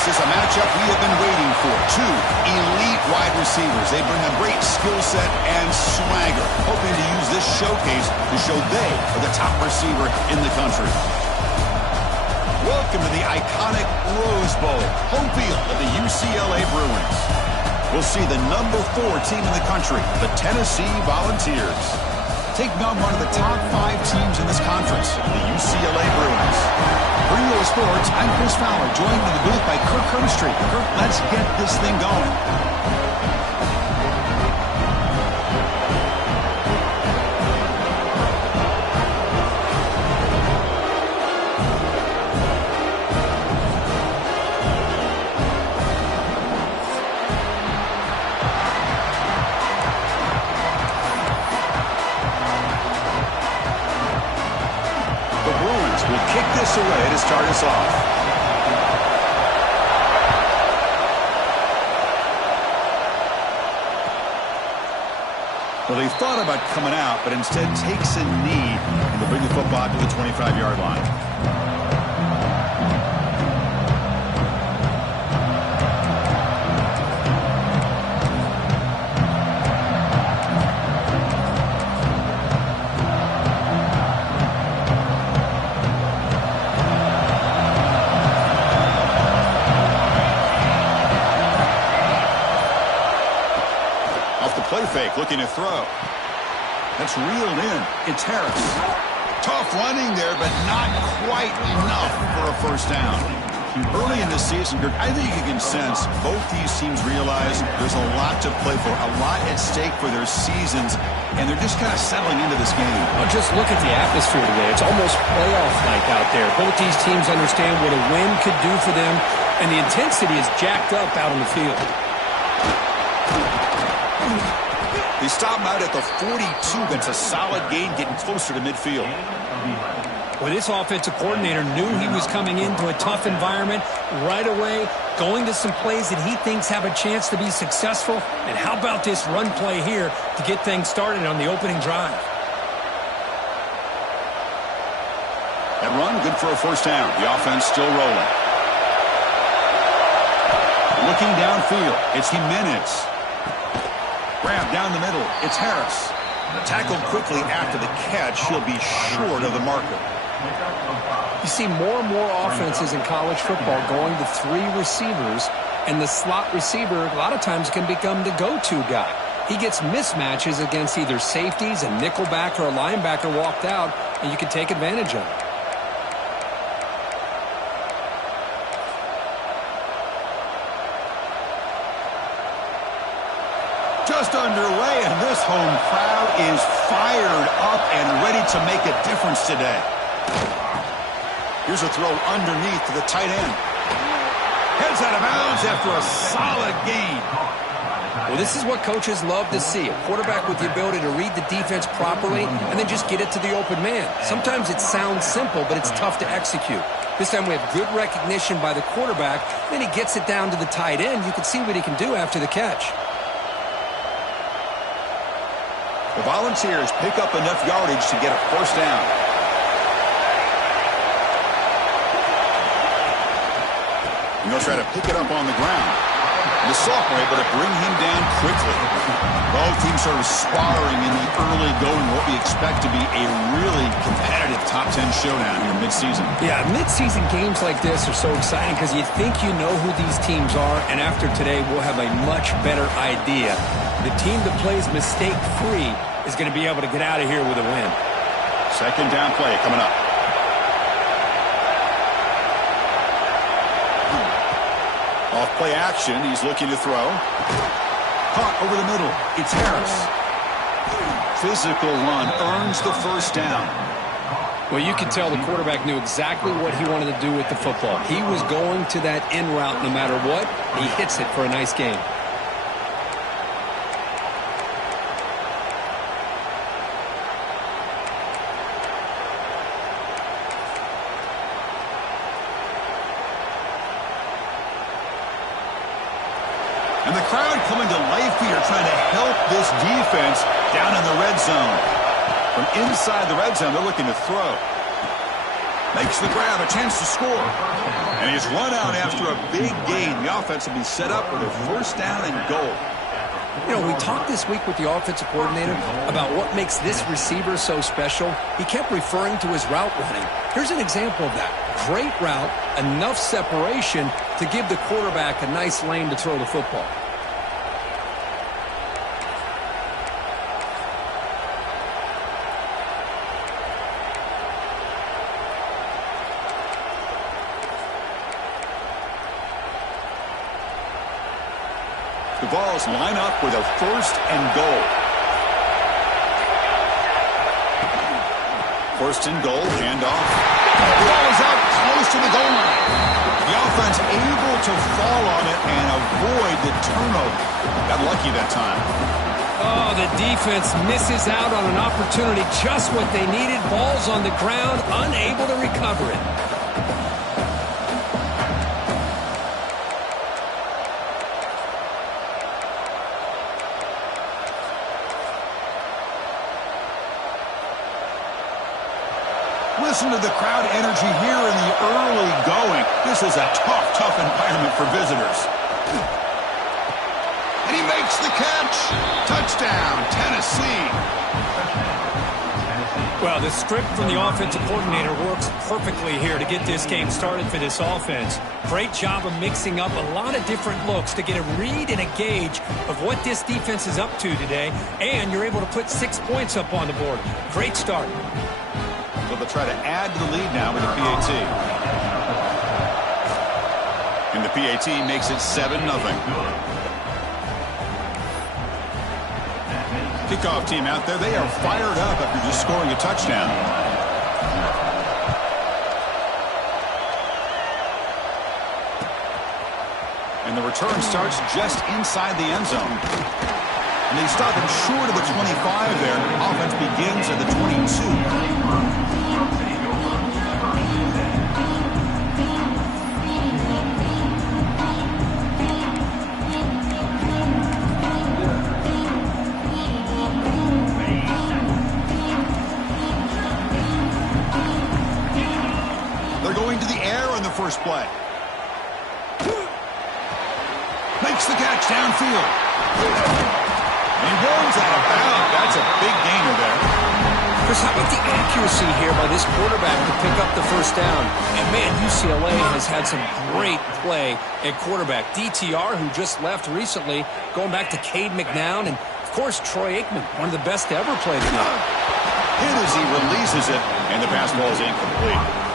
This is a matchup we have been waiting for. Two elite wide receivers. They bring a great skill set and swagger, hoping to use this showcase to show they are the top receiver in the country. Welcome to the iconic Rose Bowl, home field of the UCLA Bruins. We'll see the number 4 team in the country, the Tennessee Volunteers, taking on one of the top 5 teams in this conference, the UCLA Bruins. For UA Sports, I'm Chris Fowler, joined in the booth by Kirk Herbstreit. Kirk, let's get this thing going. Kick this away to start us off. Well, they thought about coming out, but instead takes a knee and will bring the football to the 25-yard line. Play fake, looking to throw. That's reeled in. It's Harris. Tough running there, but not quite enough for a first down. Early in the season, I think you can sense both these teams realize there's a lot to play for, a lot at stake for their seasons, and they're just kind of settling into this game. Well, just look at the atmosphere today. It's almost playoff-like out there. Both these teams understand what a win could do for them, and the intensity is jacked up out on the field. They stop him out at the 42. That's a solid gain, getting closer to midfield. Well, this offensive coordinator knew he was coming into a tough environment right away, going to some plays that he thinks have a chance to be successful. And how about this run play here to get things started on the opening drive? That run, good for a first down. The offense still rolling. Looking downfield, it's Jimenez. Grab down the middle. It's Harris. Tackled quickly after the catch. He'll be short of the marker. You see more and more offenses in college football going to 3 receivers, and the slot receiver a lot of times can become the go-to guy. He gets mismatches against either safeties, a nickelback, or a linebacker walked out, and you can take advantage of it. Just underway, and this home crowd is fired up and ready to make a difference today. Here's a throw underneath to the tight end. Heads out of bounds after a solid gain. Well, this is what coaches love to see. A quarterback with the ability to read the defense properly and then just get it to the open man. Sometimes it sounds simple, but it's tough to execute. This time we have good recognition by the quarterback. Then he gets it down to the tight end. You can see what he can do after the catch. The Volunteers pick up enough yardage to get a first down. And they'll try to pick it up on the ground. The sophomore able to bring him down quickly. Both teams sort of sparring in the early going, what we expect to be a really competitive top 10 showdown here mid-season. Yeah, mid-season games like this are so exciting because you think you know who these teams are, and after today we'll have a much better idea. The team that plays mistake-free is going to be able to get out of here with a win. Second down play coming up. Off play action, he's looking to throw. Caught over the middle. It's Harris. Physical run earns the first down. Well, you can tell the quarterback knew exactly what he wanted to do with the football. He was going to that in route no matter what. He hits it for a nice gain. And the crowd coming to life here, trying to help this defense down in the red zone. From inside the red zone, they're looking to throw. Makes the grab, a chance to score. And And he's run out after a big gain. The offense will be set up with a first down and goal. You know, we talked this week with the offensive coordinator about what makes this receiver so special. He kept referring to his route running. Here's an example of that. Great route, enough separation to give the quarterback a nice lane to throw the football. The Vols line up with a first and goal. First and goal, handoff. The ball is out close to the goal line. The offense able to fall on it and avoid the turnover. Got lucky that time. Oh, the defense misses out on an opportunity, just what they needed. Ball's on the ground, unable to recover it. Listen to the crowd energy here in the early going. This is a tough environment for visitors. And he makes the catch. Touchdown, Tennessee. Well, the script from the offensive coordinator works perfectly here to get this game started for this offense. Great job of mixing up a lot of different looks to get a read and a gauge of what this defense is up to today, and you're able to put 6 points up on the board. Great start. So they'll try to add to the lead now with the PAT. And the PAT makes it 7-0. Kickoff team out there, they are fired up after just scoring a touchdown. And the return starts just inside the end zone. And they stop him short of the 25 there. Offense begins at the 22. First play. Makes the catch downfield. And he rolls out of bounds. That's a big gainer there. Chris, how about the accuracy here by this quarterback to pick up the first down? And man, UCLA has had some great play at quarterback. DTR, who just left recently, going back to Cade McNown, and of course Troy Aikman, one of the best to ever play the game. Hit as he releases it, and the pass ball is incomplete.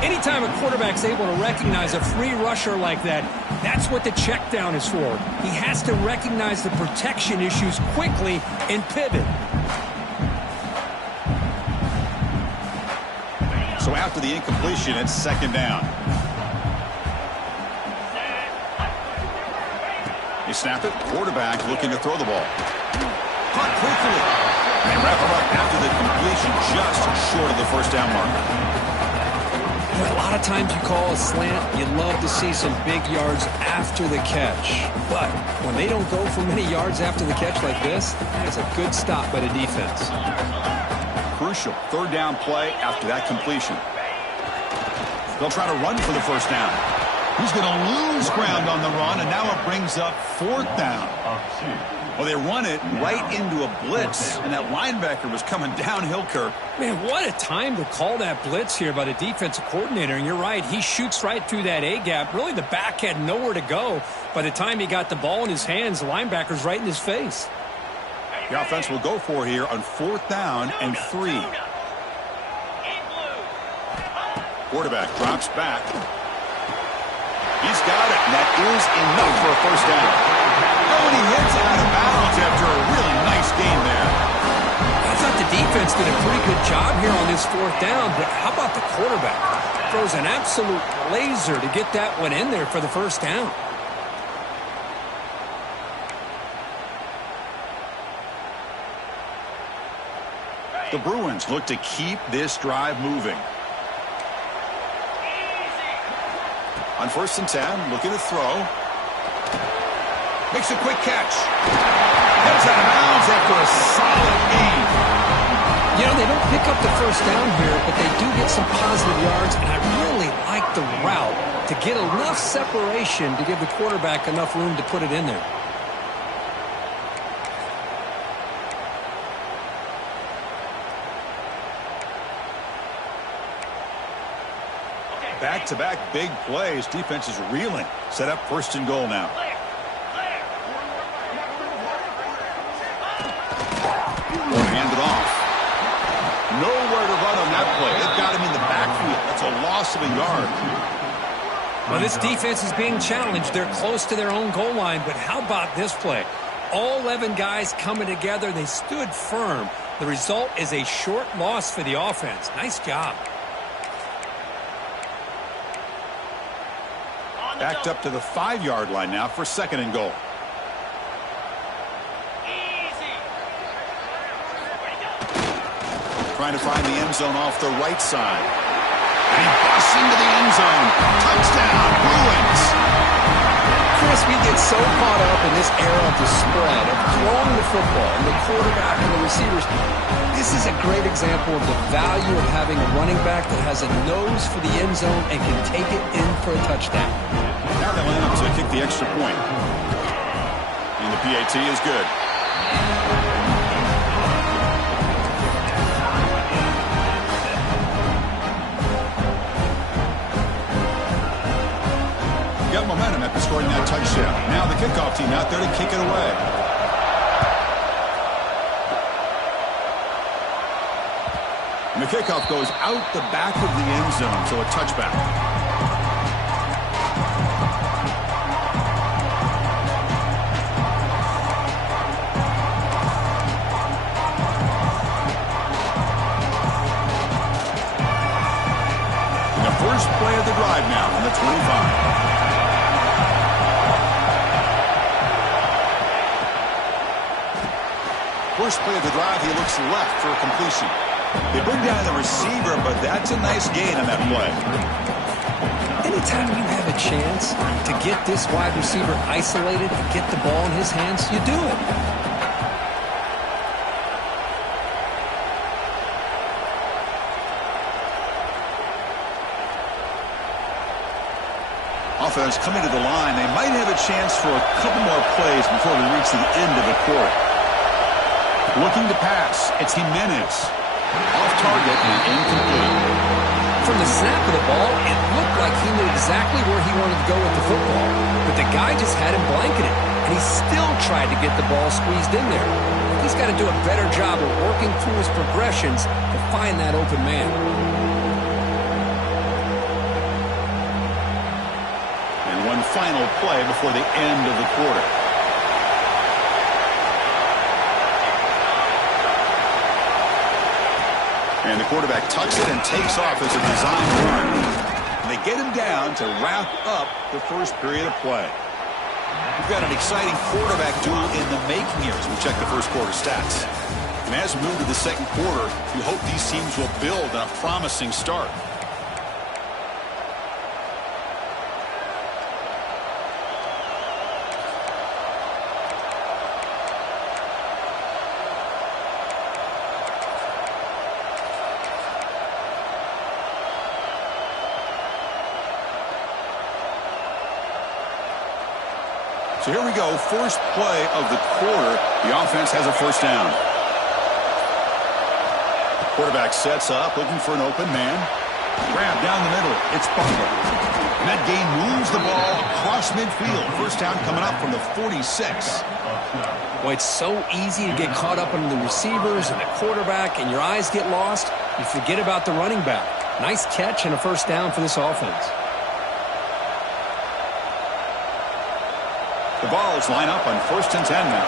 Anytime a quarterback's able to recognize a free rusher like that, that's what the check down is for. He has to recognize the protection issues quickly and pivot. So after the incompletion, it's second down. You snap it, quarterback looking to throw the ball. Caught quickly. They wrap him up after the completion, just short of the first down mark. A lot of times you call a slant, you love to see some big yards after the catch. But when they don't go for many yards after the catch like this, it's a good stop by the defense. Crucial third down play after that completion. They'll try to run for the first down. He's going to lose ground on the run, and now it brings up fourth down. Well, they run it right into a blitz, and that linebacker was coming downhill, Kirk. Man, what a time to call that blitz here by the defensive coordinator. And you're right, he shoots right through that A-gap. Really, the back had nowhere to go. By the time he got the ball in his hands, the linebacker's right in his face. The offense will go for here on fourth down and 3. Quarterback drops back. He's got it, and that is enough for a first down. Oh, and he hits out of bounds after a really nice game there. I thought the defense did a pretty good job here on this fourth down, but how about the quarterback? Throws an absolute laser to get that one in there for the first down. The Bruins look to keep this drive moving. On 1st and 10, looking to throw. Makes a quick catch. Heads out of bounds after a solid gain. You know, they don't pick up the first down here, but they do get some positive yards, and I really like the route to get enough separation to give the quarterback enough room to put it in there. Back-to-back big plays. Defense is reeling. Set up 1st and goal now. Hand it off. Nowhere to run on that play. They've got him in the backfield. That's a loss of a yard. Well, this defense is being challenged. They're close to their own goal line, but how about this play? All 11 guys coming together. They stood firm. The result is a short loss for the offense. Nice job. Backed up to the 5-yard line now for 2nd and goal. Trying to find the end zone off the right side. And he busts into the end zone. Touchdown, Bruins. Chris, we get so caught up in this era of the spread, of throwing the football, and the quarterback and the receivers. This is a great example of the value of having a running back that has a nose for the end zone and can take it in for a touchdown. Now they line up to kick the extra point. And the PAT is good. Got momentum after scoring that touchdown. Now the kickoff team out there to kick it away. And the kickoff goes out the back of the end zone, so a touchback. First play of the drive now on the 25. First play of the drive, he looks left for a completion. They bring down the receiver, but that's a nice gain on that play. Anytime you have a chance to get this wide receiver isolated and get the ball in his hands, you do it. Offense coming to the line. They might have a chance for a couple more plays before we reach the end of the quarter. Looking to pass. It's Jimenez. Off target and incomplete. From the snap of the ball, it looked like he knew exactly where he wanted to go with the football. But the guy just had him blanketed, and he still tried to get the ball squeezed in there. He's got to do a better job of working through his progressions to find that open man. One final play before the end of the quarter. And the quarterback tucks it and takes off as a design run. And they get him down to wrap up the first period of play. We've got an exciting quarterback duel in the making here as we check the first quarter stats. And as we move to the second quarter, we hope these teams will build on a promising start. So here we go, first play of the quarter. The offense has a first down. Quarterback sets up, looking for an open man. Grab down the middle. It's Butler. And that gain moves the ball across midfield. First down coming up from the 46. Boy, it's so easy to get caught up in the receivers and the quarterback, and your eyes get lost. You forget about the running back. Nice catch and a first down for this offense. The balls line up on 1st and 10 now.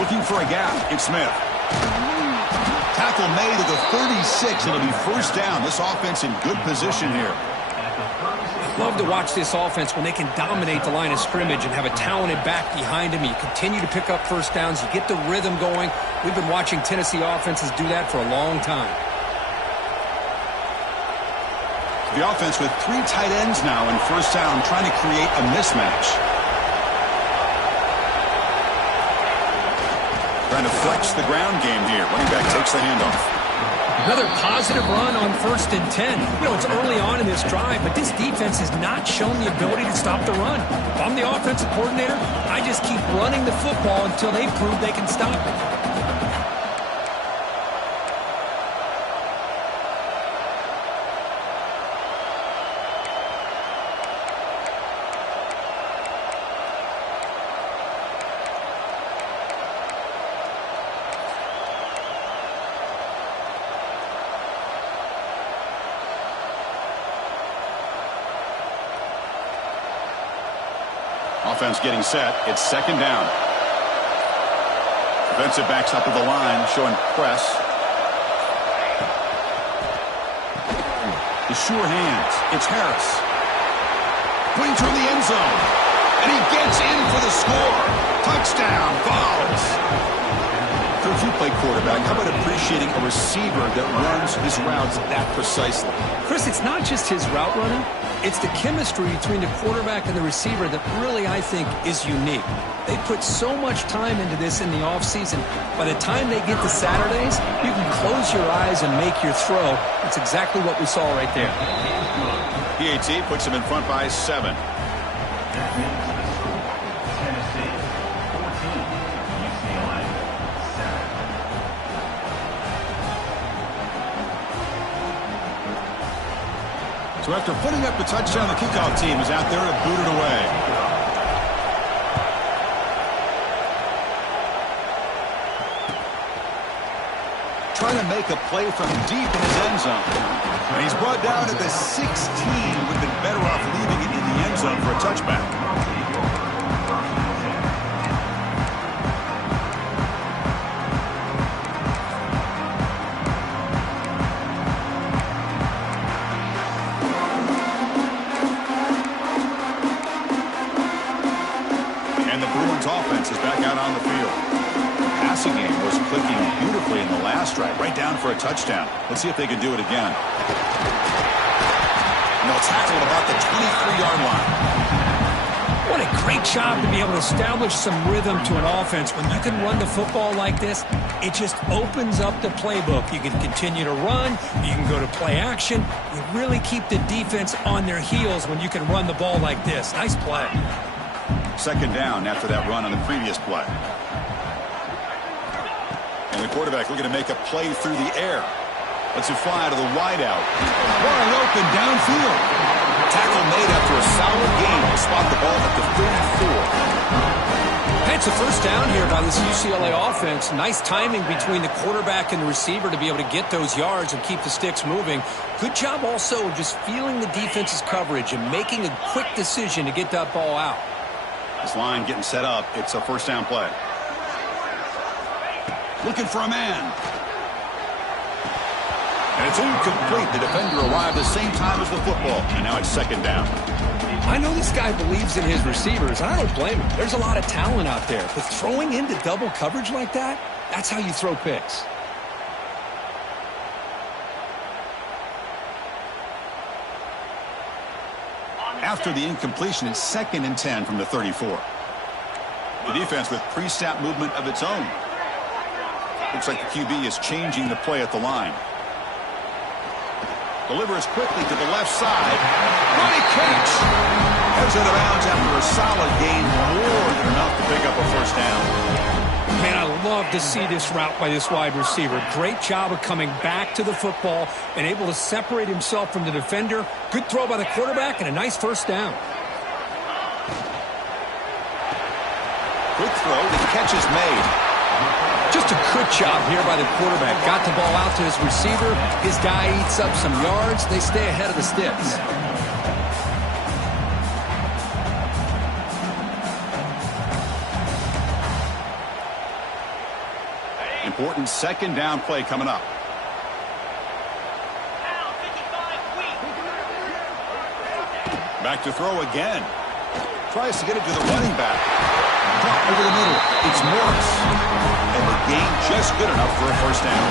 Looking for a gap. It's Smith. Tackle made at the 36. It'll be first down. This offense in good position here. Love to watch this offense when they can dominate the line of scrimmage and have a talented back behind him. You continue to pick up first downs. You get the rhythm going. We've been watching Tennessee offenses do that for a long time. The offense with 3 tight ends now in first down, trying to create a mismatch. Trying to flex the ground game here. Running back takes the handoff. Another positive run on 1st and 10. You know, it's early on in this drive, but this defense has not shown the ability to stop the run. If I'm the offensive coordinator, I just keep running the football until they prove they can stop it. Offense getting set. It's 2nd down. Defensive backs up to the line, showing press. The sure hands. It's Harris. Putting toward the end zone. And he gets in for the score. Touchdown. Vols. Coach, you play quarterback. How about appreciating a receiver that runs his routes that precisely? Chris, it's not just his route running. It's the chemistry between the quarterback and the receiver that really, I think, is unique. They put so much time into this in the offseason. By the time they get to Saturdays, you can close your eyes and make your throw. That's exactly what we saw right there. PAT puts him in front by 7. So after putting up the touchdown, the kickoff team is out there to boot it away. Trying to make a play from deep in his end zone. And he's brought down at the 16. Would have been better off leaving it in the end zone for a touchback. Offense is back out on the field. The passing game was clicking beautifully in the last drive, right down for a touchdown. Let's see if they can do it again. And they'll tackle at about the 23-yard line. What a great job to be able to establish some rhythm to an offense. When you can run the football like this, it just opens up the playbook. You can continue to run. You can go to play action. You really keep the defense on their heels when you can run the ball like this. Nice play. 2nd down after that run on the previous play. And the quarterback looking to make a play through the air. Lets it fly to the wideout. Wide open downfield. Tackle made after a solid game to spot the ball at the 34. It's a 1st down here by this UCLA offense. Nice timing between the quarterback and the receiver to be able to get those yards and keep the sticks moving. Good job also of just feeling the defense's coverage and making a quick decision to get that ball out. This line getting set up. It's a 1st down play. Looking for a man. And it's incomplete. The defender arrived the same time as the football. And now it's 2nd down. I know this guy believes in his receivers. I don't blame him. There's a lot of talent out there. But throwing into double coverage like that, that's how you throw picks. After the incompletion, it's 2nd and 10 from the 34. The defense with pre-snap movement of its own. Looks like the QB is changing the play at the line. Delivers quickly to the left side. Running catch! Heads out of bounds after a solid gain, more than enough to pick up a 1st down. Man, I love to see this route by this wide receiver. Great job of coming back to the football and able to separate himself from the defender. Good throw by the quarterback and a nice 1st down. Quick throw, the catch is made. Just a good job here by the quarterback. Got the ball out to his receiver. His guy eats up some yards. They stay ahead of the sticks. Important 2nd down play coming up. Back to throw again. Tries to get it to the running back. Caught over the middle. It's Morris. And the gain just good enough for a 1st down.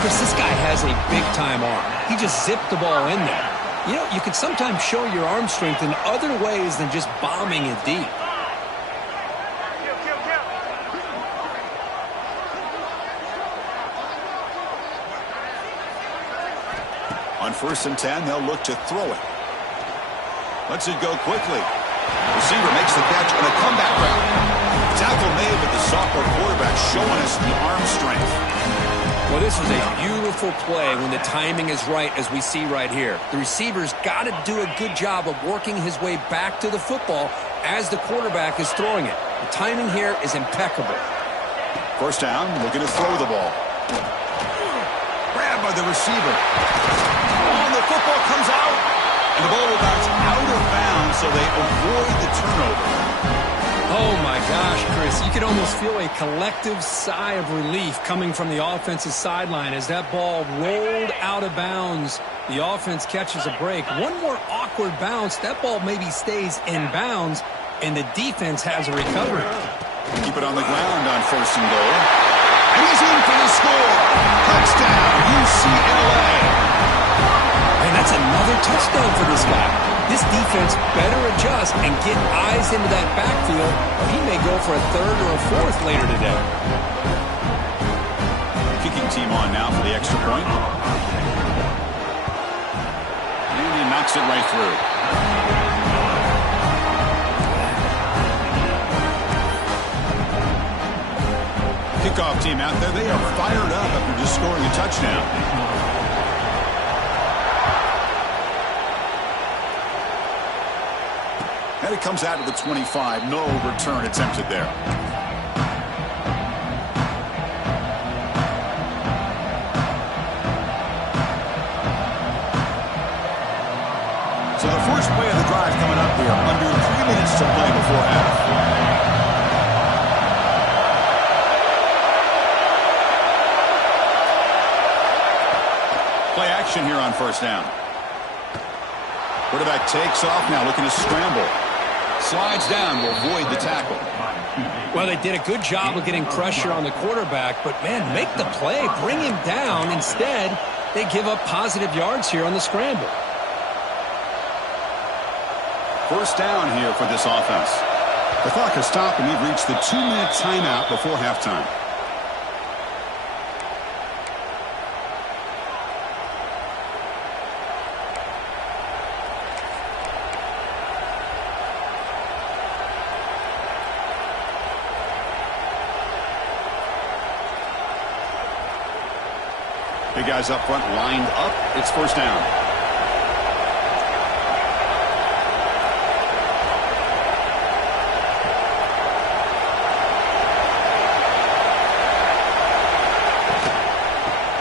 Chris, this guy has a big-time arm. He just zipped the ball in there. You know, you can sometimes show your arm strength in other ways than just bombing it deep. On 1st and 10, they'll look to throw it. Lets it go quickly. Receiver makes the catch on a comeback route. Tackle made, but the sophomore quarterback showing us the arm strength. Well, this is a beautiful play when the timing is right, as we see right here. The receiver's got to do a good job of working his way back to the football as the quarterback is throwing it. The timing here is impeccable. 1st down, looking to throw the ball. Grabbed by the receiver. Oh, and the football comes out. And the ball bounces out of bounds, so they avoid the turnover. Oh, my gosh, Chris. You could almost feel a collective sigh of relief coming from the offensive sideline as that ball rolled out of bounds. The offense catches a break. One more awkward bounce. That ball maybe stays in bounds, and the defense has a recovery. Keep it on the ground on 1st and goal. And he's in for the score. Touchdown, UCLA. And that's another touchdown for this guy. This defense better adjust and get eyes into that backfield, or he may go for a 3rd or a 4th later today. Kicking team on now for the extra point. And he knocks it right through. Kickoff team out there. They are fired up after just scoring a touchdown. And it comes out to the 25. No return attempted there. So the first play of the drive coming up here. Under 3 minutes to play before half. Play action here on 1st down. Quarterback takes off now, looking to scramble. Slides down, will avoid the tackle. Well, they did a good job of getting pressure on the quarterback, but, man, make the play. Bring him down. Instead, they give up positive yards here on the scramble. 1st down here for this offense. The clock has stopped, and we've reached the 2-minute timeout before halftime. Big guys up front lined up. It's 1st down.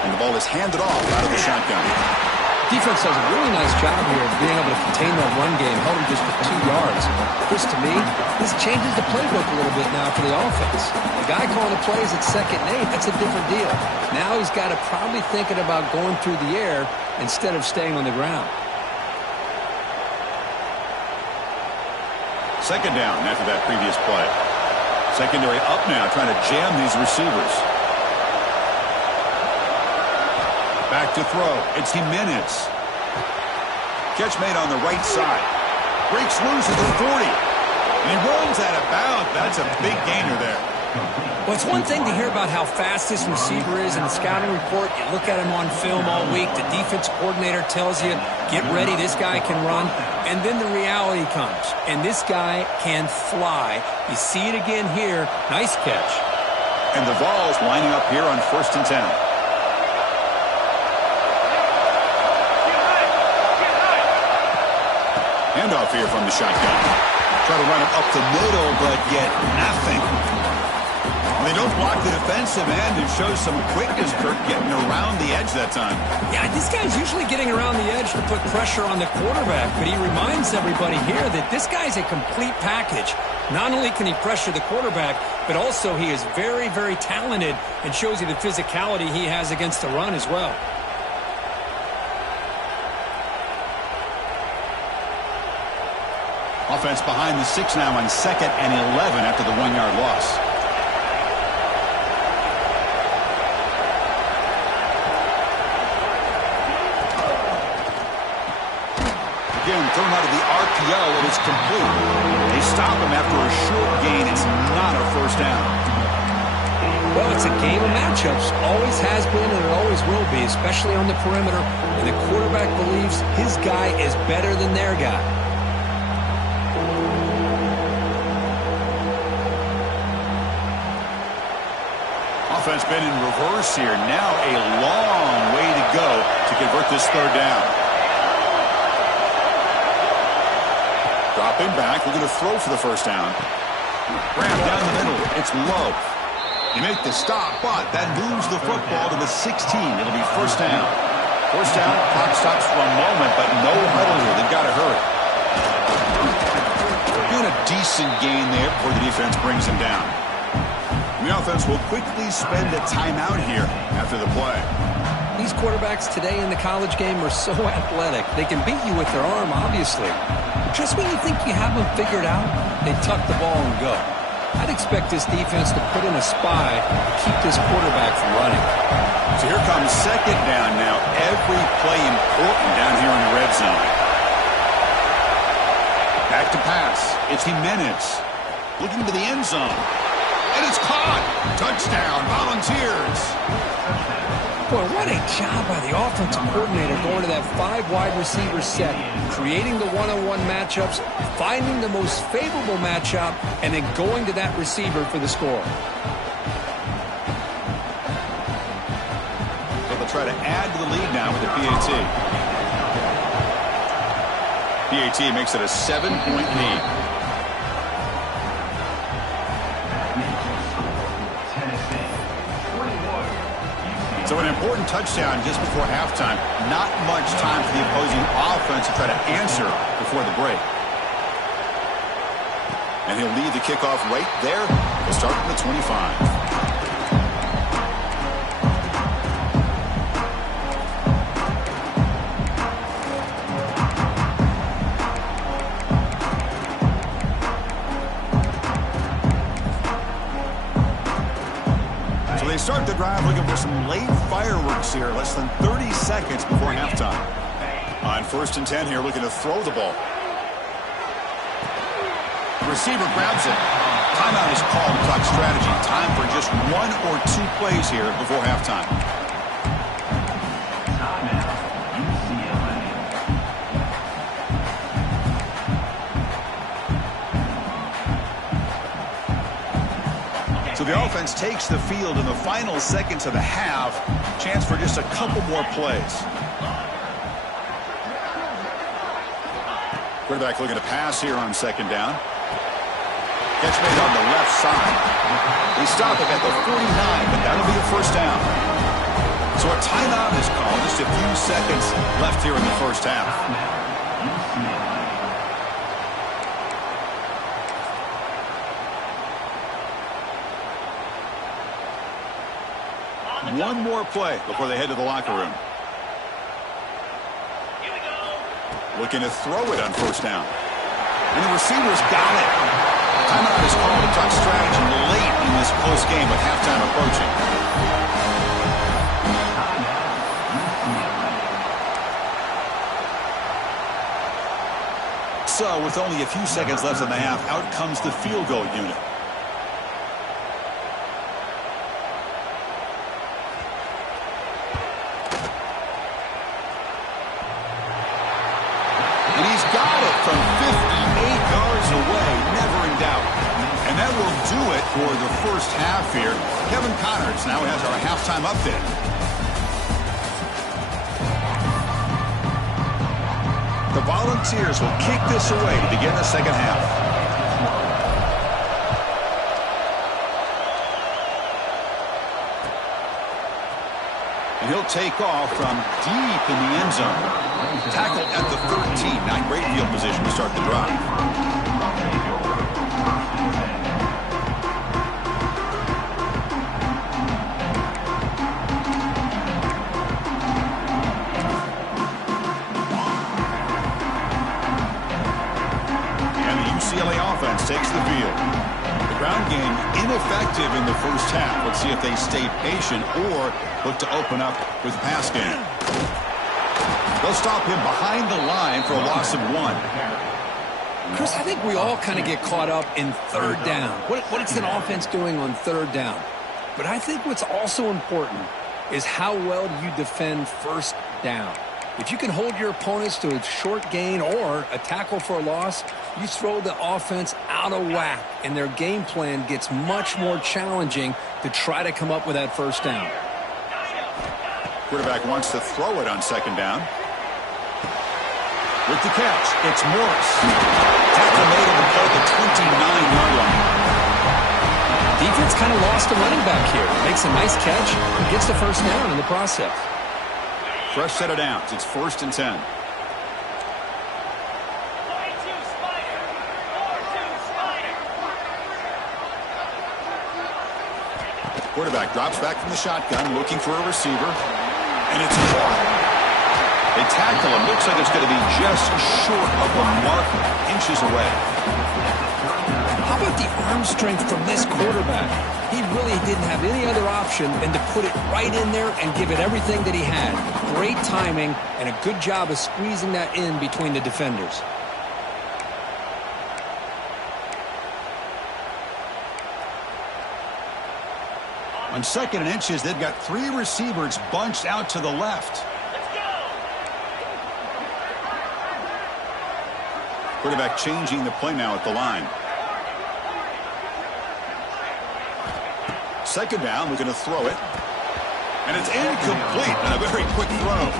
And the ball is handed off out of the shotgun. Defense does a really nice job here of being able to contain that run game, held him just for 2 yards. Chris, to me, this changes the playbook a little bit now for the offense. The guy calling the plays at 2nd and 8, that's a different deal. Now he's got to probably thinking about going through the air instead of staying on the ground. 2nd down after that previous play. Secondary up now, trying to jam these receivers. Back to throw. It's Jimenez. Catch made on the right side. Breaks loose at the 40. And he rolls out of bounds. That's a big gainer there. Well, it's one thing to hear about how fast this receiver is in the scouting report. You look at him on film all week. The defense coordinator tells you, get ready, this guy can run. And then the reality comes. And this guy can fly. You see it again here. Nice catch. And the Vols lining up here on 1st and 10. Handoff here from the shotgun. Try to run it up the middle, but yet nothing. They don't block the defensive end and show some quickness, Kirk, getting around the edge that time. Yeah, this guy's usually getting around the edge to put pressure on the quarterback, but he reminds everybody here that this guy's a complete package. Not only can he pressure the quarterback, but also he is very, very talented and shows you the physicality he has against the run as well. Offense behind the 6 now on 2nd and 11 after the 1-yard loss. Again, thrown out of the RPO, it is complete. They stop him after a short gain. It's not a 1st down. Well, It's a game of matchups. Always has been and it always will be, especially on the perimeter. And the quarterback believes his guy is better than their guy. Offense been in reverse here. Now a long way to go to convert this third down. Dropping back, looking to throw for the first down. Grab down the middle. It's low. You make the stop, but that moves the football to the 16. It'll be first down. First down, clock stops for a moment, but no huddle here. They've got to hurry. Doing a decent gain there before the defense brings him down. The offense will quickly spend a timeout here after the play. These quarterbacks today in the college game are so athletic. They can beat you with their arm, obviously. Just when you think you have them figured out, they tuck the ball and go. I'd expect this defense to put in a spy to keep this quarterback from running. So here comes second down now. Every play important down here in the red zone. Back to pass. It's Jimenez looking to the end zone. And it's caught. Touchdown, Volunteers. Boy, what a job by the offensive coordinator going to that 5 wide receiver set, creating the one-on-one matchups, finding the most favorable matchup, and then going to that receiver for the score. So they'll try to add to the lead now with the PAT. PAT makes it a 7-point lead. So an important touchdown just before halftime. Not much time for the opposing offense to try to answer before the break. And he'll lead the kickoff right there. We'll start from the 25. They start the drive looking for some late fireworks here, less than 30 seconds before halftime. On 1st and 10 here, looking to throw the ball. The receiver grabs it. Timeout is called. Clock strategy. Time for just 1 or 2 plays here before halftime. So the offense takes the field in the final seconds of the half. Chance for just a couple more plays. Quarterback looking to pass here on 2nd down. Catch made on the left side. They stop him at the 49, but that'll be a first down. So a timeout is called. Just a few seconds left here in the first half. One more play before they head to the locker room. Looking to throw it on 1st down. And the receiver's got it. Timeout is called to talk strategy late in this close game with halftime approaching. So with only a few seconds left in the half, out comes the field goal unit. From 58 yards away, never in doubt. And that will do it for the first half here. Kevin Connors now has our halftime update. The Volunteers will kick this away to begin the second half. And he'll take off from deep in the end zone. Tackled at the 13. Not great field position to start the drive. And the UCLA offense takes the field. The ground game ineffective in the first half. Let's see if they stay patient or look to open up with the pass game. They'll stop him behind the line for a loss of 1. Chris, I think we all kind of get caught up in 3rd down. What is an offense doing on 3rd down? But I think what's also important is how well do you defend first down. If you can hold your opponents to a short gain or a tackle for a loss, you throw the offense out of whack, and their game plan gets much more challenging to try to come up with that first down. Quarterback wants to throw it on second down. With the catch, it's Morris. Tackle made on the play at the 29-yard line. Defense kind of lost a running back here. Makes a nice catch and gets the first down in the process. Fresh set of downs. It's 1st and 10. Quarterback drops back from the shotgun, looking for a receiver, and it's caught. They tackle him. Looks like it's going to be just short of the mark, inches away. How about the arm strength from this quarterback? He really didn't have any other option than to put it right in there and give it everything that he had. Great timing and a good job of squeezing that in between the defenders. On 2nd and inches, they've got 3 receivers bunched out to the left. Quarterback changing the play now at the line. 2nd down, we're going to throw it. And it's incomplete on a very quick throw.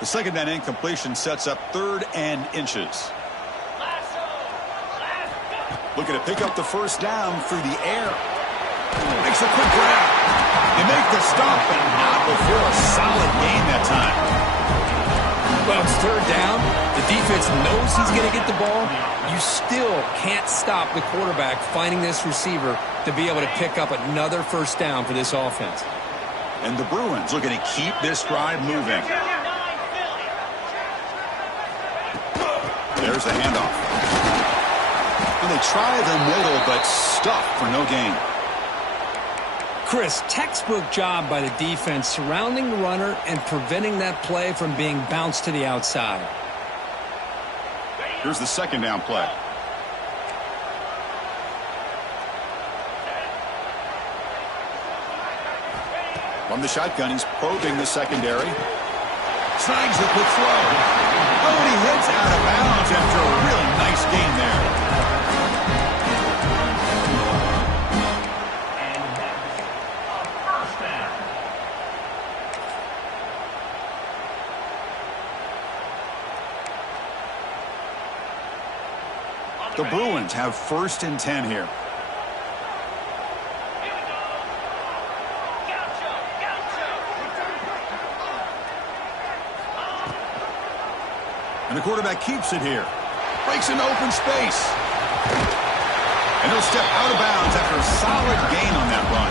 The 2nd down incompletion sets up 3rd and inches. Looking to pick up the first down through the air. Makes a quick grab. They make the stop, but not before a solid gain that time. Well, it's 3rd down. The defense knows he's going to get the ball. You still can't stop the quarterback finding this receiver to be able to pick up another first down for this offense. And the Bruins looking to keep this drive moving. There's the handoff. And they try the middle, but stuffed for no gain. Chris, textbook job by the defense surrounding the runner and preventing that play from being bounced to the outside. Here's the 2nd down play. From the shotgun, he's probing the secondary. Snags the quick throw. Oh, and he hits out of bounds after a really nice gain there. The Bruins have 1st and 10 here. And the quarterback keeps it here. Breaks into open space. And he'll step out of bounds after a solid gain on that run.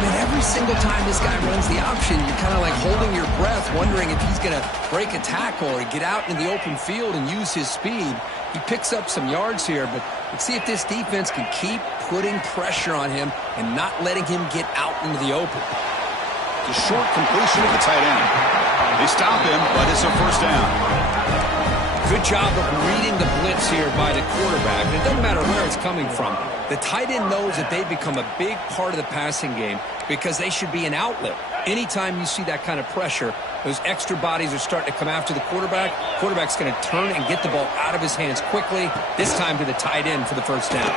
Man, every single time this guy runs the option, you're kind of like holding your breath, wondering if he's going to break a tackle or get out into the open field and use his speed. He picks up some yards here, but let's see if this defense can keep putting pressure on him and not letting him get out into the open. It's a short completion of the tight end. They stop him, but it's a first down. Good job of reading the blitz here by the quarterback. And it doesn't matter where it's coming from. The tight end knows that they become a big part of the passing game because they should be an outlet. Anytime you see that kind of pressure, those extra bodies are starting to come after the quarterback. Quarterback's going to turn and get the ball out of his hands quickly, this time to the tight end for the first down.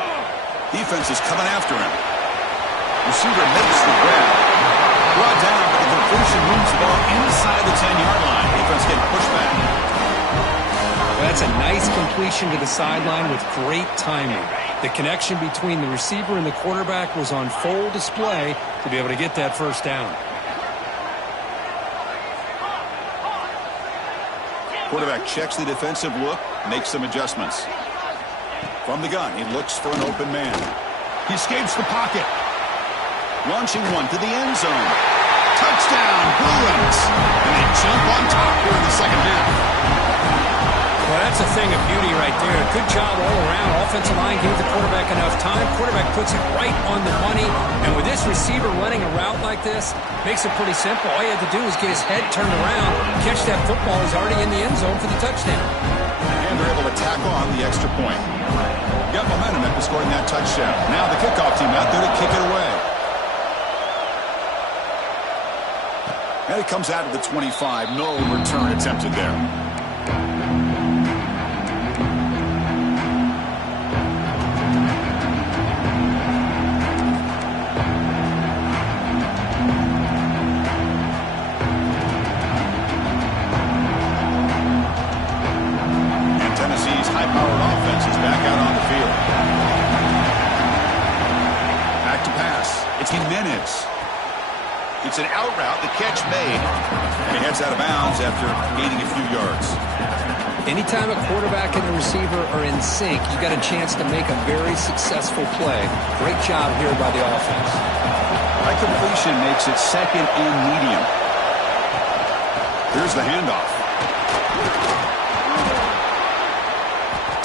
Defense is coming after him. Receiver makes the grab. Brought down, but the completion moves the ball inside the 10-yard line. Defense getting pushed back. That's a nice completion to the sideline with great timing. The connection between the receiver and the quarterback was on full display to be able to get that first down. Quarterback checks the defensive look, makes some adjustments. From the gun, he looks for an open man. He escapes the pocket. Launching one to the end zone. Touchdown, Bruins! And they jump on top here in the second half. Well, that's a thing of beauty right there. Good job all around. Offensive line gave the quarterback enough time. Quarterback puts it right on the money. And with this receiver running a route like this, makes it pretty simple. All you have to do is get his head turned around, catch that football. He's already in the end zone for the touchdown. And they're able to tack on the extra point. Got momentum after scoring that touchdown. Now the kickoff team out there to kick it away. And it comes out of the 25. No return attempted there. It's an out route, the catch made, and he heads out of bounds after gaining a few yards. Anytime a quarterback and a receiver are in sync, you got a chance to make a very successful play. Great job here by the offense. High completion makes it second and medium. Here's the handoff.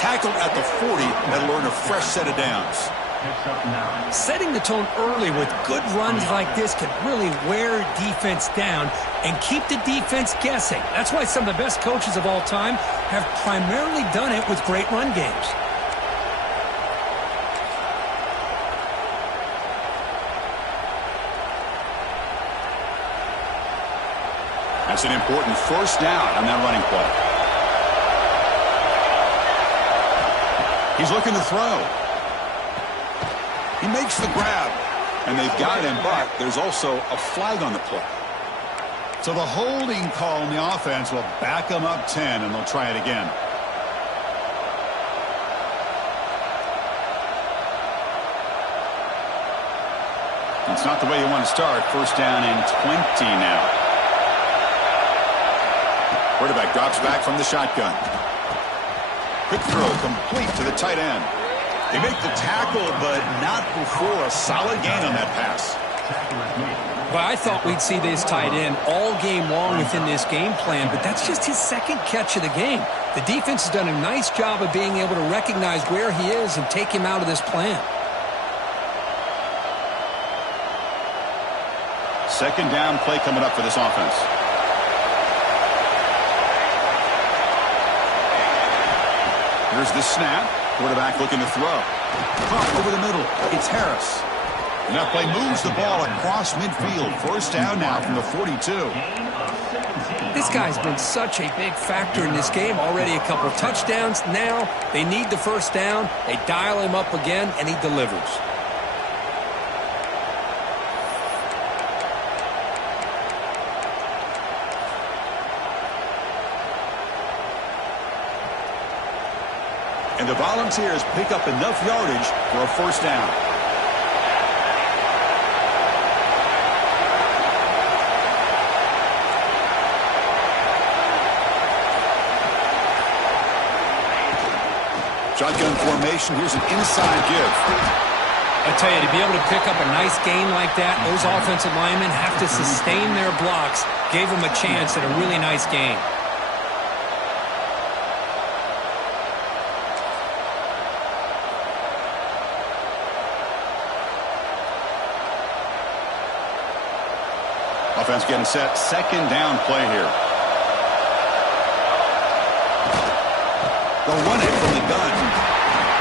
Tackled at the 40, that'll earn a fresh set of downs. Setting the tone early with good runs like this can really wear defense down and keep the defense guessing. That's why some of the best coaches of all time have primarily done it with great run games. That's an important first down on that running play. He's looking to throw. He makes the grab, and they've got him, but there's also a flag on the play. So the holding call on the offense will back them up 10, and they'll try it again. It's not the way you want to start. First down and 20 now. Quarterback drops back from the shotgun. Quick throw complete to the tight end. They make the tackle, but not before a solid gain on that pass. Well, I thought we'd see this tight end all game long within this game plan, but that's just his second catch of the game. The defense has done a nice job of being able to recognize where he is and take him out of this plan. Second down play coming up for this offense. Here's the snap. Quarterback looking to throw. Caught over the middle. It's Harris. And that play moves the ball across midfield. First down now from the 42. This guy's been such a big factor in this game. Already a couple touchdowns. Now they need the first down. They dial him up again, and he delivers. And the Volunteers pick up enough yardage for a first down. Shotgun formation. Here's an inside give. I tell you, to be able to pick up a nice gain like that, those offensive linemen have to sustain their blocks. Gave them a chance at a really nice gain. Offense getting set. Second down play here. They'll run it from the gun.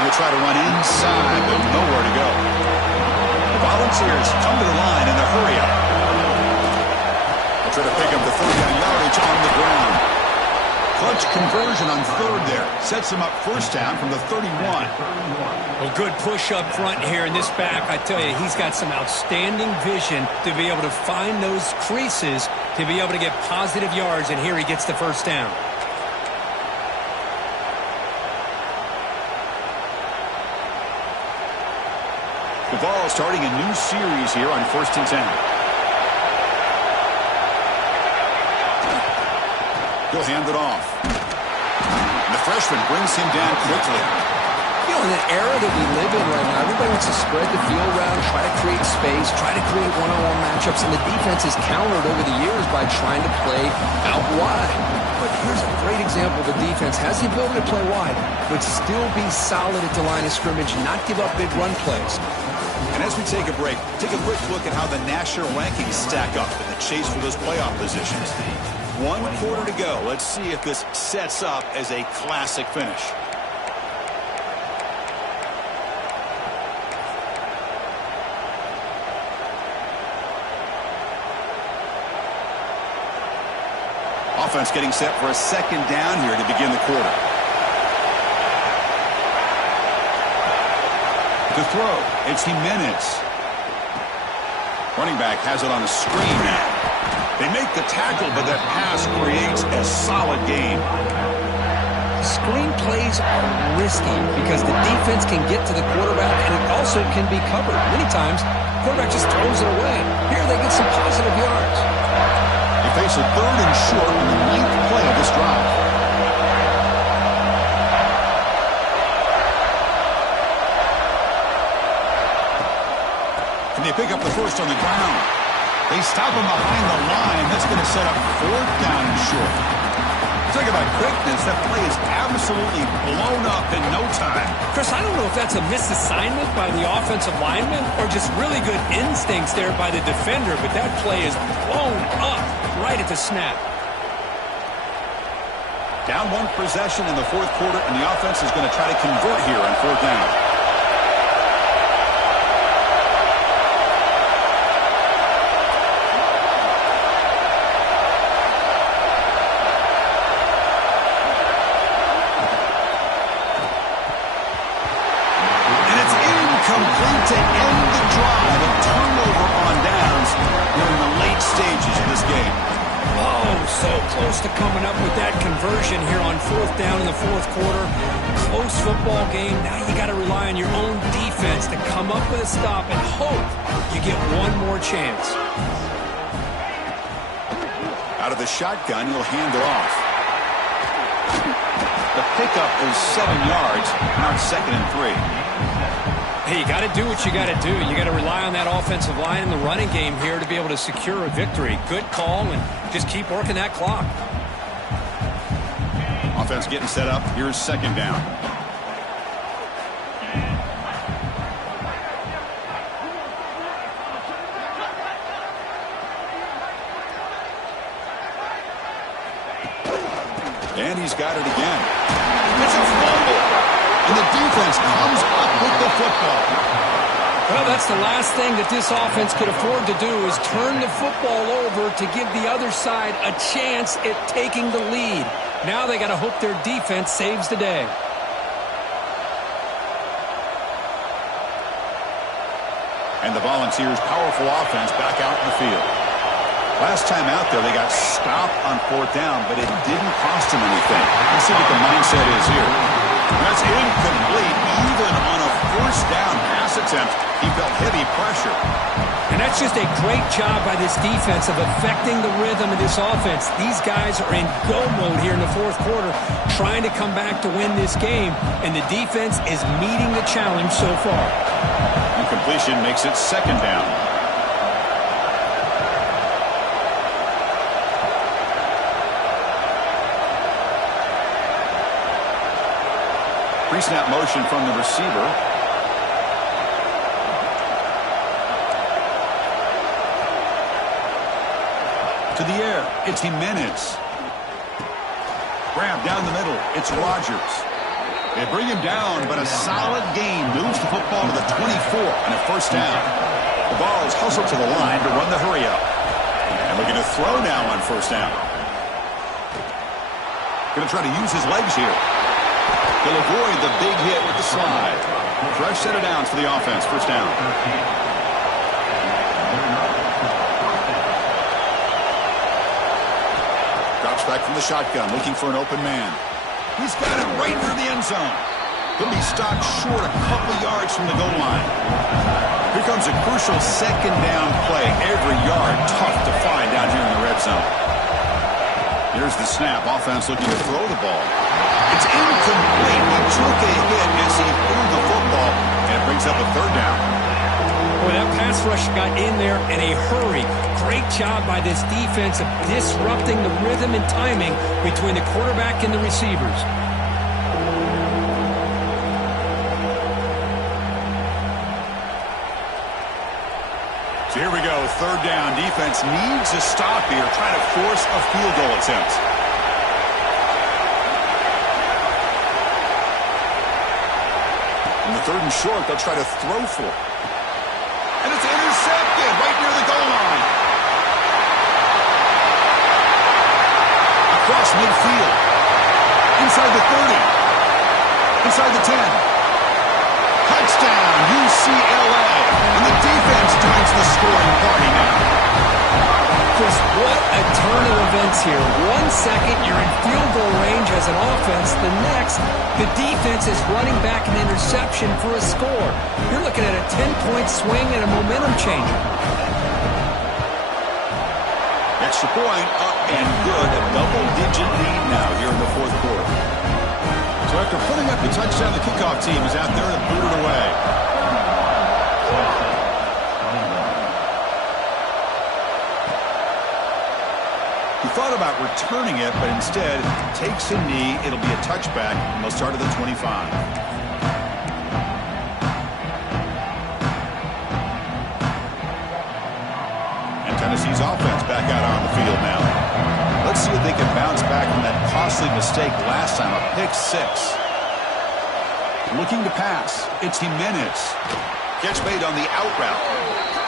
They'll try to run inside, but nowhere to go. The Volunteers come to the line in a hurry up. They'll try to pick up the third down yardage on the ground. Clutch conversion on third there. Sets them up first down from the 31. Well, good push up front here in this back. I tell you, he's got some outstanding vision to be able to find those creases to be able to get positive yards, and here he gets the first down. The ball starting a new series here on 1st and 10. He'll hand it off. And the freshman brings him down quickly. You know, in an era that we live in right now, everybody wants to spread the field around, try to create space, try to create one-on-one matchups, and the defense is countered over the years by trying to play out wide. But here's a great example of a defense has the ability to play wide, but still be solid at the line of scrimmage, not give up big run plays. And as we take a break, take a quick look at how the national rankings stack up in the chase for those playoff positions. 1 quarter to go. Let's see if this sets up as a classic finish. Offense getting set for a second down here to begin the quarter. To throw, it's Jimenez. Running back has it on a screen now. They make the tackle, but that pass creates a solid gain. Screen plays are risky because the defense can get to the quarterback and it also can be covered. Many times, the quarterback just throws it away. Here they get some positive yards. They face a 3rd and short on the 9th play of this drive. Can they pick up the first on the ground? They stop him behind the line. That's going to set up 4th down and short. Talk about quickness. That play is absolutely blown up in no time. Chris, I don't know if that's a misassignment by the offensive lineman or just really good instincts there by the defender, but that play is blown up right at the snap. Down 1 possession in the 4th quarter, and the offense is going to try to convert here on 4th down. To end the drive, a turnover on downs during the late stages of this game. Oh, so close to coming up with that conversion here on 4th down in the 4th quarter. Close football game. Now you got to rely on your own defense to come up with a stop and hope you get one more chance. Out of the shotgun, he'll hand it off. The pickup is 7 yards. Now it's 2nd and 3. Hey, you got to do what you got to do. You got to rely on that offensive line in the running game here to be able to secure a victory. Good call, and just keep working that clock. Offense getting set up. Here's 2nd down. And he's got it again. It's a fumble. And the defense comes up with the football. Well, that's the last thing that this offense could afford to do is turn the football over to give the other side a chance at taking the lead. Now they got to hope their defense saves the day. And the Volunteers' powerful offense back out in the field. Last time out there, they got stopped on 4th down, but it didn't cost them anything. Let's see what the mindset is here. That's incomplete. Even on a 1st down pass attempt, he felt heavy pressure. And that's just a great job by this defense of affecting the rhythm of this offense. These guys are in go mode here in the 4th quarter, trying to come back to win this game, and the defense is meeting the challenge so far. Incompletion makes it 2nd down. Pre-snap motion from the receiver. To the air, it's Jimenez. Grab down the middle, it's Rodgers. They bring him down, but a solid gain moves the football to the 24 and a 1st down. The ball is hustled to the line to run the hurry up. And looking to throw now on 1st down. Going to try to use his legs here. He'll avoid the big hit with the slide. Fresh set of downs for the offense. 1st down. Drops back from the shotgun, looking for an open man. He's got it right through the end zone. He'll be stopped short a couple yards from the goal line. Here comes a crucial 2nd down play. Every yard tough to find down here in the red zone. Here's the snap. Offense looking to throw the ball. It's incomplete. He took a hit as he threw the rush got in there in a hurry. Great job by this defense of disrupting the rhythm and timing between the quarterback and the receivers. So here we go, third down. Defense needs a stop here, trying to force a field goal attempt. In the third and short, they'll try to throw for it. And it's intercepted right near the goal line. Across midfield. Inside the 30. Inside the 10. Touchdown, UCLA. And the defense joins the scoring party now. Chris, what a turn of events here. 1 second, you're in field goal range as an offense. The next, the defense is running back an interception for a score. You're looking at a 10-point swing and a momentum changer. Extra point, up and good. A double-digit lead now here in the fourth quarter. So after putting up the touchdown, the kickoff team is out there to boot it away. He thought about returning it, but instead takes a knee. It'll be a touchback, and they'll start at the 25. And Tennessee's offense back out on the field now. Let's see if they can bounce back from that costly mistake last time, a pick six. Looking to pass. It's Jimenez. Catch made on the out route.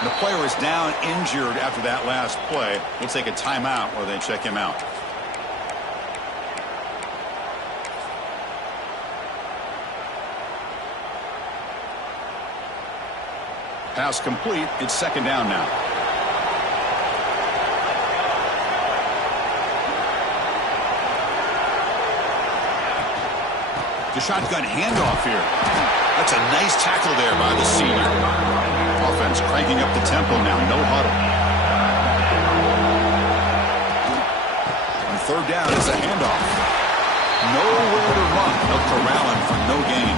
The player is down injured after that last play. We'll take a timeout while they check him out. Pass complete. It's second down now. The shotgun handoff here. That's a nice tackle there by the senior. Offense cranking up the tempo now. No huddle. On third down, it's a handoff. Nowhere to run. They'll corral him for no gain.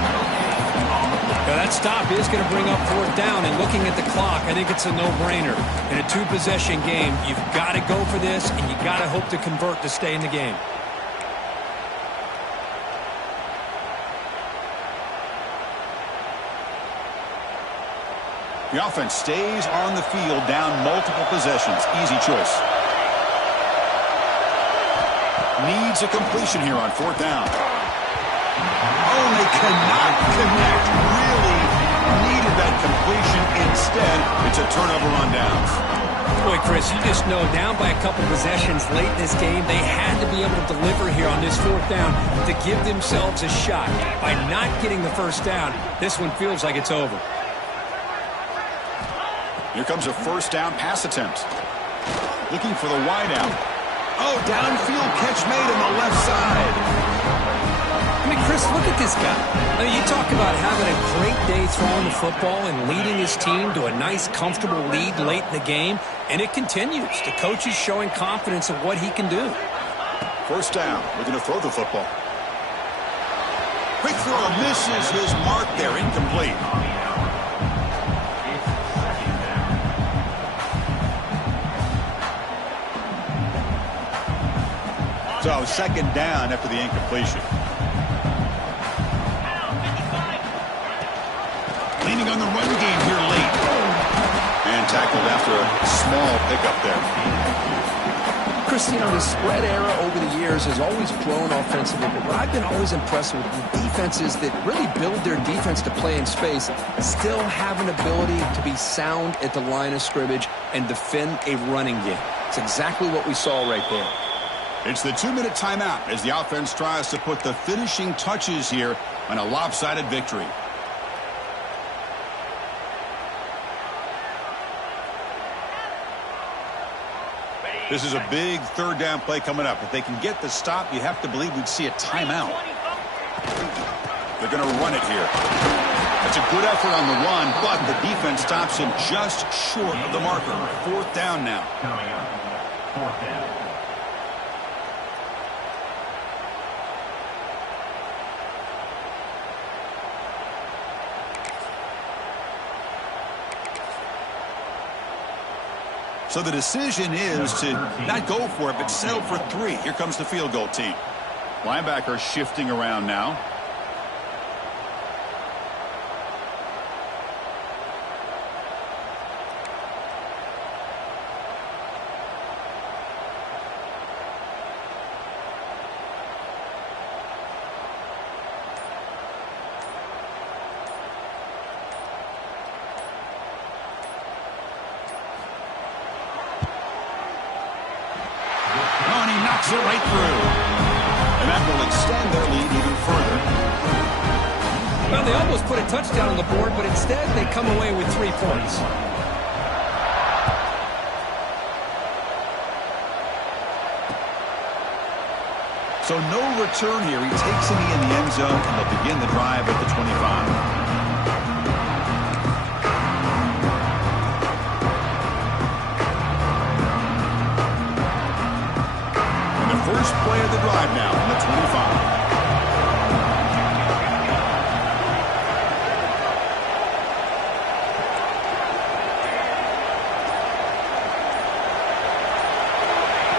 Now that stop is going to bring up fourth down, and looking at the clock, I think it's a no-brainer. In a two-possession game, you've got to go for this, and you got to hope to convert to stay in the game. The offense stays on the field, down multiple possessions. Easy choice. Needs a completion here on fourth down. Oh, they cannot connect. Really needed that completion. Instead, it's a turnover on downs. Boy, Chris, you just know down by a couple possessions late in this game, they had to be able to deliver here on this fourth down to give themselves a shot. By not getting the first down, this one feels like it's over. Here comes a first down pass attempt. Looking for the wideout. Oh, downfield catch made on the left side. I mean, Chris, look at this guy. I mean, you talk about having a great day throwing the football and leading his team to a nice, comfortable lead late in the game, and it continues. The coach is showing confidence of what he can do. First down. Looking to throw the football. Quick throw misses his mark there. Incomplete. So second down after the incompletion. Leaning on the run game here late. And tackled after a small pickup there. Chris, you know, the spread era over the years has always grown offensively, but what I've been always impressed with defenses that really build their defense to play in space still have an ability to be sound at the line of scrimmage and defend a running game. It's exactly what we saw right there. It's the 2-minute timeout as the offense tries to put the finishing touches here on a lopsided victory. This is a big third down play coming up. If they can get the stop, you have to believe we'd see a timeout. They're going to run it here. It's a good effort on the run, but the defense stops him just short of the marker. Fourth down now. Fourth down. So the decision is to not go for it, but settle for 3. Here comes the field goal team. Linebacker shifting around now. Knocks it right through. And that will extend their lead even further. Well, they almost put a touchdown on the board, but instead they come away with 3 points. So no return here. He takes a knee in the end zone, and they'll begin the drive at the 25. First play of the drive now on the 25.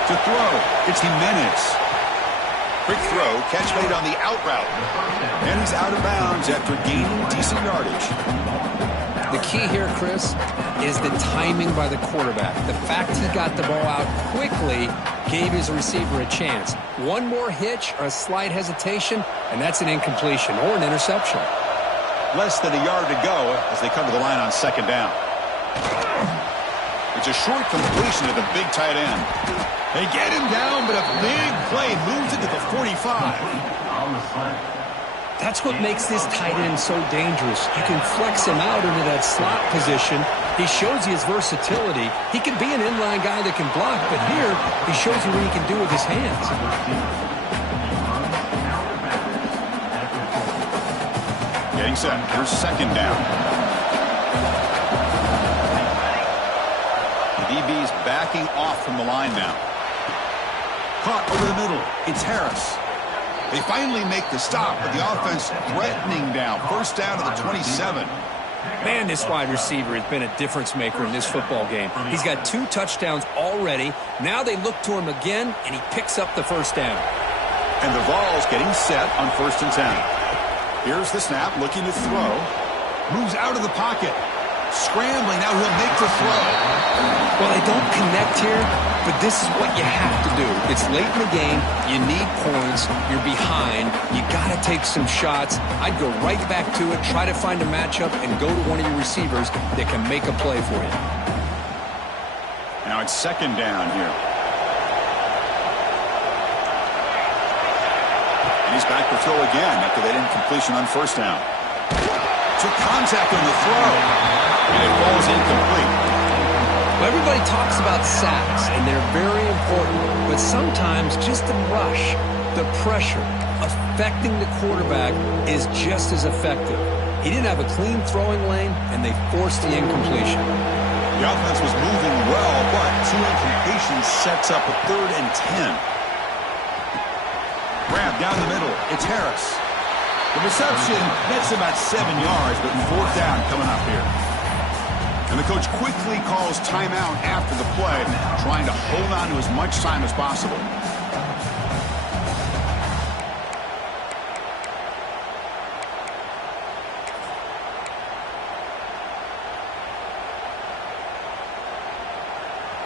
To throw, it's Jimenez. Quick throw, catch made on the out route. And he's out of bounds after gaining decent yardage. The key here, Chris, is the timing by the quarterback. The fact he got the ball out quickly gave his receiver a chance. One more hitch or a slight hesitation, and that's an incompletion or an interception. Less than a yard to go as they come to the line on second down. It's a short completion to the big tight end. They get him down, but a big play moves it to the 45. That's what makes this tight end so dangerous. You can flex him out into that slot position. He shows you his versatility. He can be an inline guy that can block, but here he shows you what he can do with his hands. Getting set. Here's second down. The DB's backing off from the line now. Caught over the middle. It's Harris. They finally make the stop, but the offense threatening down. First down to the 27. Man, this wide receiver has been a difference maker in this football game. He's got 2 touchdowns already. Now they look to him again, and he picks up the first down. And the Vols getting set on 1st and 10. Here's the snap, looking to throw. Moves out of the pocket. Scrambling, now he'll make the throw. Well, they don't connect here, but this is what you have to do. It's late in the game. You need points. You're behind. You got to take some shots. I'd go right back to it, try to find a matchup, and go to one of your receivers that can make a play for you. Now it's second down here. And he's back to throw again after that incompletion on first down. Took contact on the throw. And it falls incomplete. Well, everybody talks about sacks, and they're very important, but sometimes just the rush, the pressure, affecting the quarterback is just as effective. He didn't have a clean throwing lane, and they forced the incompletion. The offense was moving well, but 2 incompletions sets up a 3rd and 10. Grab down the middle. It's Harris. The reception nets about 7 yards, but 4th down coming up here. And the coach quickly calls timeout after the play, trying to hold on to as much time as possible.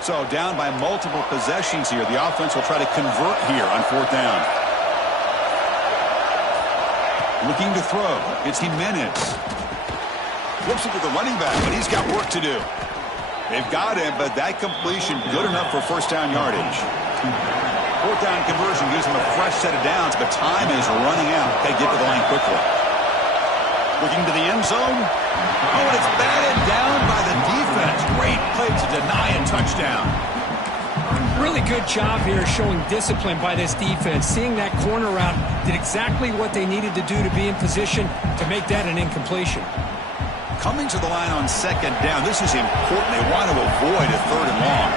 So down by multiple possessions here. The offense will try to convert here on 4th down. Looking to throw. It's Jimenez. Flips it to the running back, but he's got work to do. They've got him, but that completion good enough for first down yardage. 4th down conversion gives him a fresh set of downs, but time is running out. They get to the line quickly. Looking to the end zone. Oh, and it's batted down by the defense. Great play to deny a touchdown. Really good job here showing discipline by this defense. Seeing that corner route, did exactly what they needed to do to be in position to make that an incompletion. Coming to the line on second down. This is important. They want to avoid a 3rd and long.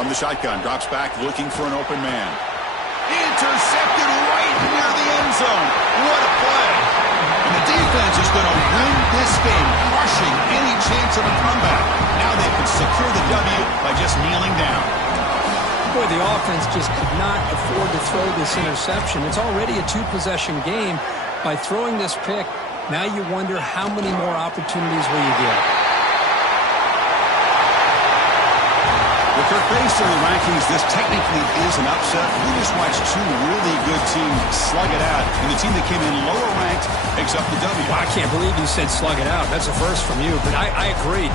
From the shotgun, drops back, looking for an open man. Intercepted right near the end zone. What a play. And the defense is going to win this game, crushing any chance of a comeback. Now they can secure the W by just kneeling down. Boy, the offense just could not afford to throw this interception. It's already a two-possession game. By throwing this pick, now you wonder how many more opportunities will you get. With their base in the rankings, this technically is an upset. We just watched two really good teams slug it out, and the team that came in lower ranked picks up the W. Well, I can't believe you said slug it out. That's a first from you, but I agree.